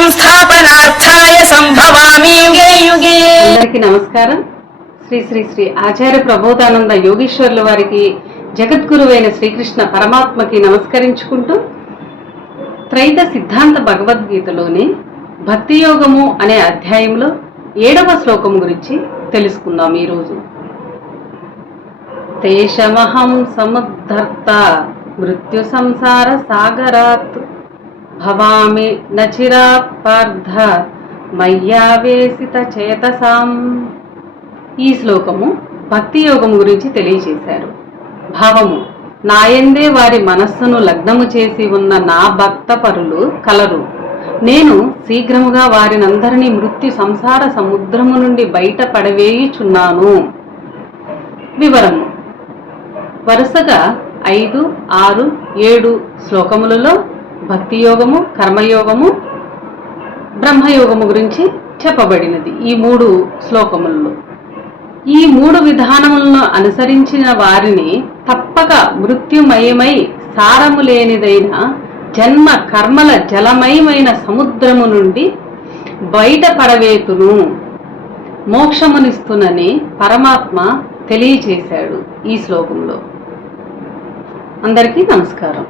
సంస్థాపనార్థాయ సంభవామి యుగే యుగే. అందరికీ నమస్కారం. శ్రీ శ్రీ శ్రీ ఆచార్య ప్రబోధానంద యోగీశ్వర్ల వారికి, జగద్గురువైన శ్రీకృష్ణ పరమాత్మకి నమస్కరించుకుంటూ త్రైత సిద్ధాంత భగవద్గీతలోని భక్తి యోగము అనే అధ్యాయంలో 7వ శ్లోకం గురించి తెలుసుకుందాం ఈరోజు. తేషమహం సముద్ధర్త మృత్యు సంసార సాగరాత్ భవామి నచిరాత్ పార్థ మయ్యావేసిత చేతసాం. ఈ శ్లోకము భక్తి యోగము గురించి తెలియజేశారు. భావము: నాయందే వారి మనస్సును లగ్నము చేసి ఉన్న నా భక్త పరులు కలరు. నేను శీఘ్రముగా వారినందరినీ మృత్యు సంసార సముద్రము నుండి బయట పడవేయుచున్నాను. వివరము: వరుసగా 5, 6, 7 శ్లోకములలో భక్తి యోగము, కర్మయోగము, బ్రహ్మయోగము గురించి చెప్పబడినది. ఈ 3 శ్లోకములలో ఈ 3 విధానములను అనుసరించిన వారిని తప్పక మృత్యుమయమై సారము లేనిదైన జన్మ కర్మల జలమయమైన సముద్రము నుండి బయటపడవేతును, మోక్షమునిస్తునని పరమాత్మ తెలియచేశాడు ఈ శ్లోకంలో. అందరికీ నమస్కారం.